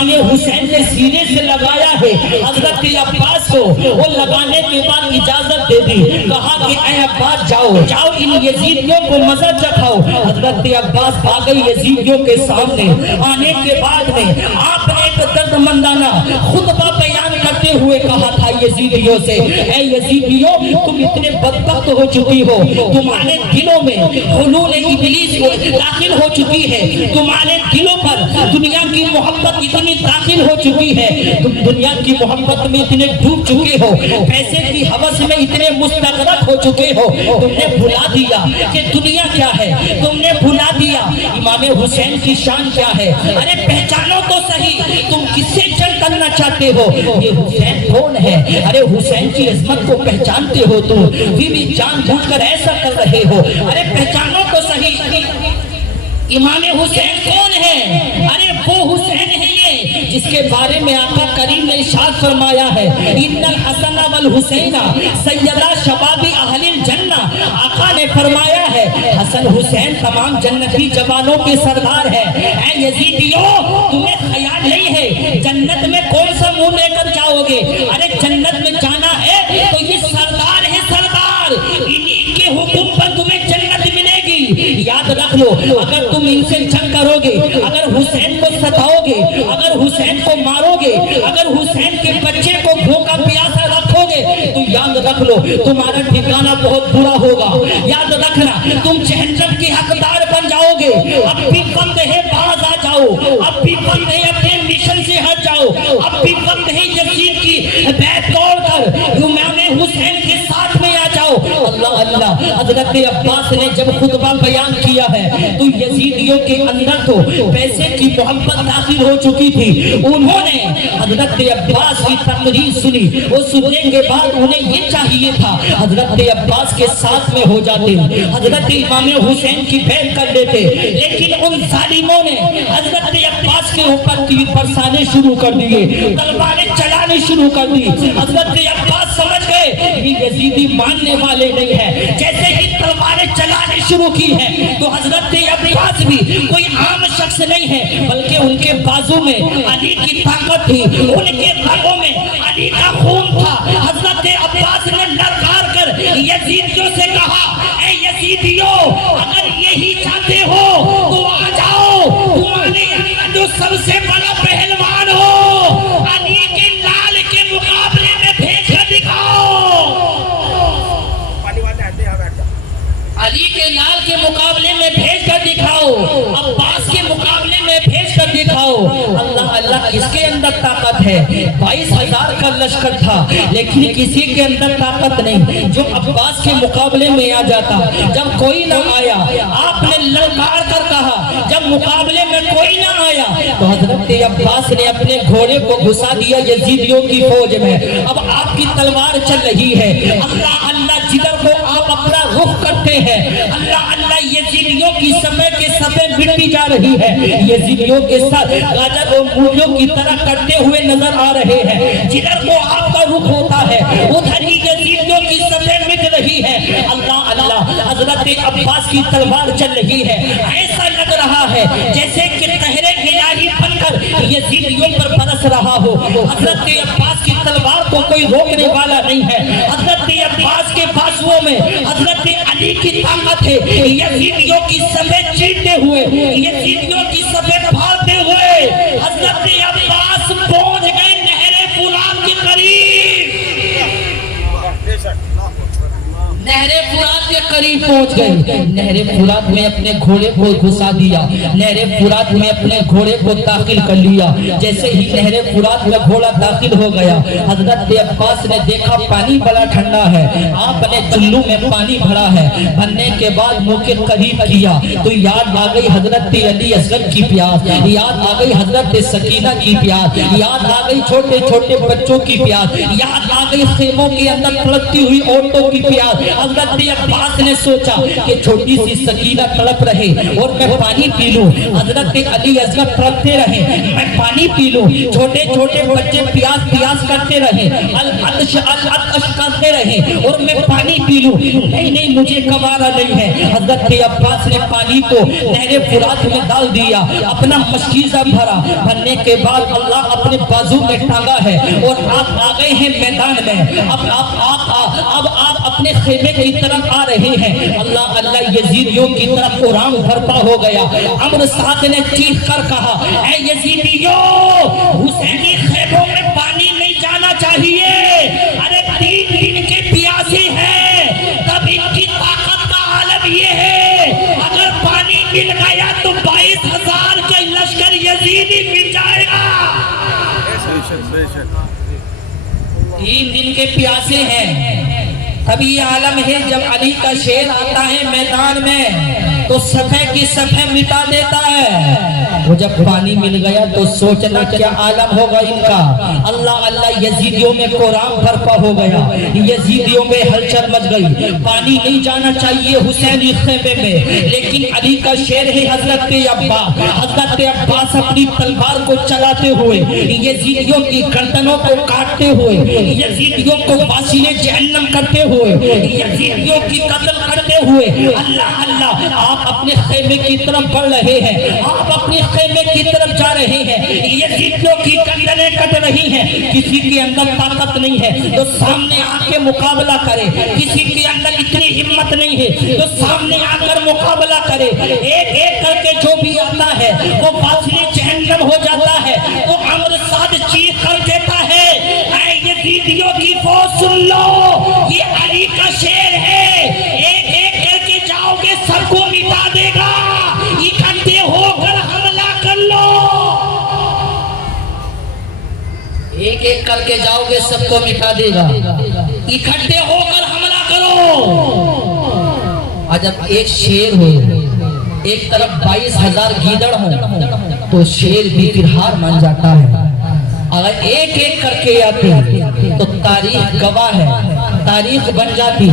امام حسین نے سینے سے لگایا ہے حضرت عباس کو، وہ لگانے کے بعد اجازت دے دی، کہا کہ اے عباس جاؤ جاؤ ان یزیدیوں کو مزہ چکھاؤ۔ حضرت عباس بھاگے یزیدیوں کے سامنے، آنے کے بعد میں آپ نے ایک دردمندانہ خطبہ بیان کرتے ہوئے کہا تھا یزیدیوں سے، اے یزیدیوں تم اتنے بدبخت ہو چکی ہو، تمہارے دلوں میں حلول ابلیس داخل ہو چکی ہے، تمہارے دلوں پر دنیا کی محبت اتنی داخل ہو چکی ہے، تم دنیا کی محبت میں اتنے ڈوب چکے ہو، پیسے کی ہوس میں اتنے مستغرق ہو چکے ہو، تم نے بھلا دیا کہ دنیا کیا ہے، تم نے بھلا دیا امام حسین کی شان کیا ہے۔ ارے پہچانو تو صحیح، تم کس سے جنگ کرنا چاہتے ہو، یہ حسین کون ہے؟ ارے حسین کی عظمت کو پہچانتے ہو تم، پھر بھی جان بوجھ کر ایسا کر رہے ہو۔ ارے پہچانو تو صحیح امام حسین کون ہے؟ ارے وہ حسین ہے یہ جس کے بارے میں آقا کریم نے ارشاد فرمایا ہے ان الحسن والحسین سیدا شباب اہل الجنہ۔ آقا نے فرمایا ہے حسن حسین تمام جنتی جوانوں کے سردار ہے۔ اے یزیدیوں تمہیں خیال نہیں ہے جنت میں کون سا منہ لے کر جاؤ گے؟ ارے جنت میں جانا ہے تو یہ سردار ہے، سردار انہی کے حکم پر تمہیں جنت ملے گی۔ یاد رکھ لو اگر تم ان سے جنگ کرو گے، اگر حسین کو ستاؤ گے، اگر حسین کو مارو گے، اگر حسین کے بچے کو بھوکا پیاسا رکھو گے تو یاد رکھ لو تمہارا ٹھکانہ بہت برا ہوگا۔ یاد رکھنا تم جہنم کے حقدار بن جاؤ گے۔ اب بھی وقت ہے باز آ جاؤ، اب بھی وقت ہے اپنے مشن سے ہٹ جاؤ، اب بھی وقت ہے یزید کی بیعت توڑ کر امام حسین کے ساتھ میں آ جاؤ۔ اللہ اللہ۔ حضرت عباس نے جب خطبہ بیان کیا ہے تو یزیدیوں کے اندر تو پیسے کی محبت داخل ہو چکی تھی۔ انہوں نے حضرت عباس کی تقریر سنی، وہ سننے کے بعد انہیں یہ چاہیے تھا حضرت عباس کے ساتھ میں ہو جاتے، حضرت امام حسین کی بیعت کر لیتے، لیکن ان ظالموں نے حضرت عباس کے اوپر تیر برسانے شروع کر دیے، تلواریں چلانے شروع کر دی۔ حضرت عباس سمجھ گئے یہ یزیدی ماننے والے نہیں ہیں۔ جیسے ہی تلواریں چلانے شروع کی ہیں تو حضرت عباس بھی کوئی عام شخص نہیں ہے بلکہ ان کے بازو میں علی کی طاقت تھی، ان کے رگوں میں علی کا خون تھا۔ حضرت عباس نے للکار کر یزیدیوں سے کہا اے یزیدیوں اگر یہی چاہتے ہو تو آ جاؤ، تمہارے اندر جو سب سے بڑا پہلوان ہو علی کے لال کے مقابلے میں بھیج کر دکھاؤ، علی کے لال کے مقابلے میں بھیج کر دکھاؤ، عباس کے مقابلے میں بھیج کر دکھاؤ۔ اللہ اللہ کس کے اندر طاقت ہے؟ 22,000 کا لشکر تھا لیکن کسی کے اندر طاقت نہیں جو عباس کے مقابلے میں آ جاتا۔ جب کوئی نہ آیا آپ نے للکار کر کہا، جب مقابلے میں کوئی نہ آیا تو حضرت عباس نے اپنے گھوڑے کو گھسا دیا یزیدیوں کی فوج میں۔ اب آپ کی تلوار چل رہی ہے، اللہ اللہ جدھر کو آپ اپنا رخ کرتے ہیں اللہ اللہ یزیدیوں کی صفے کے صفے بڑھتی جا رہی ہے، یزیدیوں کے ساتھ گاجر اور مولیوں کی طرح کرتے ہوئے نظر آ رہے ہیں۔ جدھر کو آپ کا رخ ہوتا ہے ادھر ہی یزیدیوں کی صفے مٹ رہی ہے۔ اللہ اللہ حضرت عباس کی تلوار چل رہی ہے، ایسا لگ رہا ہے جیسے کہ قہر الہی بن کر یزیدیوں پر برس رہا ہو۔ حضرت عباس کی تلوار کو کوئی روکنے والا نہیں ہے۔ حضرت عباس کے بازوؤں میں حضرت علی کی طاقت ہے، یزیدیوں کی صفے چیرتے ہوئے، یزیدیوں کی صفے پھاڑتے ہوئے حضرت عباس پہنچ گئے نہر فرات کے قریب، نہر فرات کے قریب پہنچ گئے۔ نہر فرات میں اپنے گھوڑے کو گھسا دیا، نہر فرات میں اپنے گھوڑے کو داخل کر لیا۔ جیسے ہی نہر فرات میں گھوڑا داخل ہو گیا حضرت عباس نے دیکھا پانی بڑا ٹھنڈا ہے، آپ نے چلو میں پانی بھرا ہے، بھرنے کے بعد منہ کے قریب کیا تو یاد آ گئی حضرت علی اصغر کی پیاس، یاد آ گئی حضرت سکینہ کی پیاس، یاد آ گئی چھوٹے چھوٹے بچوں کی پیاس، یاد آ گئی خیموں کے اندر پھڑکتی ہوئی عورتوں کی پیاس۔ حضرت عباس عباس نے سوچا کہ چھوٹی سی سکینہ تڑپ رہے اور میں پانی پی لوں، حضرت علی اصغر تڑپتے رہے میں پانی پی لوں، چھوٹے چھوٹے بچے پیاس پیاس کرتے رہے، العطش کرتے رہے اور میں پانی پی لوں، نہیں مجھے گوارا نہیں ہے۔ حضرت عباس نے پانی کو نہر فرات میں ڈال دیا، اپنا مشکیزہ بھرنے کے بعد اللہ اپنے بازو میں ٹانگا ہے اور آپ آ گئے ہیں میدان میں، اب آپ اپنے خیمے کی طرف آ رہے ہیں۔ اللہ یزیدیوں کی طرف قرآن بھرپا ہو گیا۔ عمرو سعد نے چیخ کر کہا، اے یزیدیوں، حسینی خیموں میں پانی نہیں جانا چاہیے، ارے 3 دن کے پیاسے ہیں، تب ان کی طاقت کا عالم یہ ہے، اگر پانی مل گیا تو 22,000 کے لشکر یزیدی مل جائے گا۔ 3 دن کے پیاسے ہیں، تب یہ عالم ہے جب علی کا شیر آتا ہے میدان میں تو صفحے کی صفحے مٹا دیتا ہے، وہ جب پانی مل گیا تو سوچنا کیا عالم ہوگا ان کا۔ اللہ یزیدیوں میں قرآن بھرپا ہو گیا، یزیدیوں میں ہلچل مچ گئی، پانی نہیں جانا چاہیے حسینی خیمے میں، لیکن علی کا شیر ہے حضرت عباس اپنی تلوار کو چلاتے ہوئے یزیدیوں کی گردنوں کو کاٹتے ہوئے، یزیدیوں کو واسل جہنم کرتے ہوئے، یزیدیوں کی قتل کرتے ہوئے اللہ آپ اپنے خیمے کی طرف بڑھ رہے ہیں، آپ اپنے خیمے کی طرف جا رہے ہیں، یزیدیوں کی گردنیں کٹ رہی ہیں، کسی کے اندر طاقت نہیں ہے تو سامنے آ کے مقابلہ کرے، کسی کے اندر اتنی ہمت نہیں ہے تو سامنے آ کر مقابلہ کرے، ایک ایک کر کے جو بھی آتا ہے وہ واسل جہنم ہو جاتا ہے۔ تو عمرو سعد چیخ کر کہتا ہے، اے یزیدیوں کی فوج سن لو، یہ علی کا شیر ہے، ایک ایک کر کے جاؤ گے سب کو مٹا دے گا، اکٹھے ہو کر حملہ کر لو، ایک ایک کر کے جاؤ گے سب کو مٹا دے گا، اکٹھے ہو کر حملہ کرو۔ جب ایک شیر ہو، ایک طرف 22,000 گیدڑ ہوں تو شیر بھی پھر ہار مان جاتا ہے۔ اگر ایک ایک کر کے آتے تو تاریخ گواہ ہے، تاریخ بن جاتی،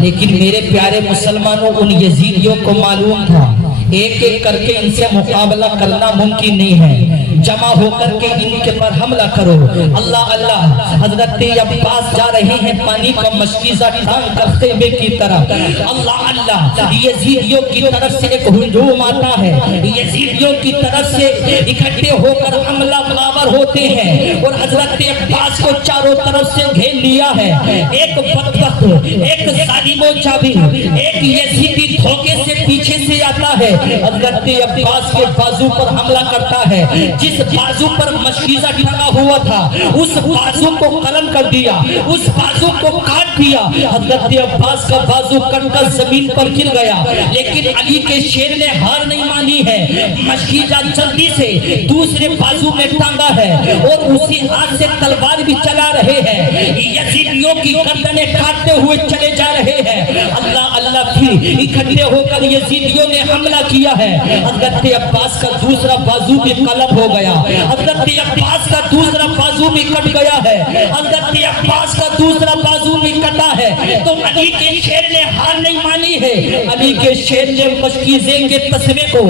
لیکن میرے پیارے مسلمانوں ان یزیدیوں کو معلوم تھا ایک ایک کر کے ان سے مقابلہ کرنا ممکن نہیں ہے، جمع ہو کر کے ان کے پر حملہ کرو۔ اللہ حضرت عباس جا رہے ہیں پانی کا مشکیزہ ٹانگ کر خیمے کی طرف، اللہ یزیدیوں کی طرف سے ایک ہجوم آتا ہے، یزیدیوں کی طرف سے اکٹھے ہو کر حملہ آور ہوتے ہیں اور حضرت عباس کو چاروں طرف سے گھیر لیا ہے۔ ایک بدبخت، ایک ظالم و جابر، ایک یزیدی دھوکے سے پیچھے سے آتا ہے، حضرت عباس کے بازو پر حملہ کرتا ہے، جس بازو پر مشکیزہ ٹنگا ہوا تھا اس بازو کو قلم کر دیا، اس بازو کو کاٹ دیا، حضرت عباس کا بازو کٹ کر زمین پر گر گیا، لیکن علی کے شیر نے ہار نہیں مانی ہے، مشکیزہ جلدی سے دوسرے بازو میں ٹانگا ہے اور اسی ہاتھ سے تلوار بھی چلا رہے ہیں، یزیدیوں کی گردنیں کاٹتے ہوئے چلے جا رہے ہیں۔ اللہ پھر اکٹھے ہو کر یزیدیوں نے حملہ کیا ہے، حضرت عباس کا دوسرا بازو بھی قلم ہو گیا، حضرت عباس کا دوسرا بازو بھی کٹ گیا ہے، حضرت عباس کا دوسرا بازو بھی کٹا ہے، تو علی کے شیر نے ہار نہیں مانی ہے، علی کے شیر نے مشکیزے کے تسمے کو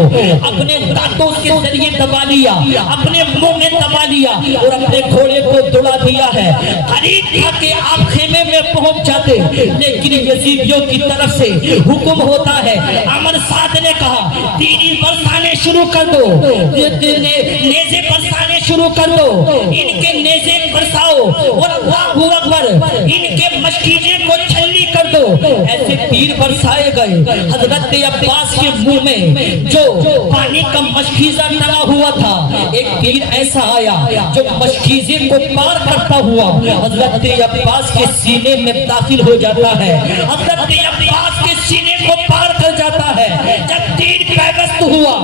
اپنے دانتوں کے ذریعے دبا لیا، اپنے منہ میں دبا لیا اور اپنے گھوڑے کو دوڑا دیا ہے۔ قریب تھا کہ آپ خیمے میں پہنچ جاتے، لیکن یزیدیوں کی طرف سے حکم ہوتا ہے، عمرو سعد نے کہا تیری برسانے شروع کر دو، نیزے برسانے شروع کر دو، ان کے نیزے برساؤ اور اللہ اکبر ان کے مشکیزے کو چھلنی کر دو۔ ایسے تیر برسائے گئے، حضرت عباس کے منہ میں جو پانی کا مشکیزہ ڈلا ہوا تھا ایک تیر ایسا آیا جو مشکیزے کو پار کرتا ہوا حضرت عباس کے سینے میں داخل ہو جاتا ہے، حضرت عباس کے سینے کو پار کر جاتا ہے۔ جب تیر پیوست ہوا،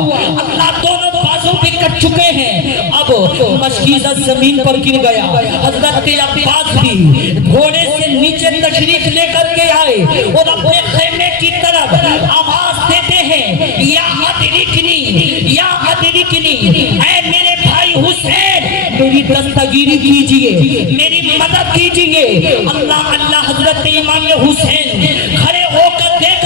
اللہ دونوں بازو بھی کٹ چکے ہیں، اب مشکیزہ زمین پر گر گیا، حضرت عباس بھی گھوڑے سے نیچے تشریف لے کر کے آئے اور اپنے خیمے کی طرف آواز دیتے ہیں، یا ادرکنی، یا ادرکنی، اے میرے بھائی حسین میری دستگیری کیجئے، میری مدد کیجئے۔ اللہ حضرت امام حسین کھڑے ہو کر دیکھ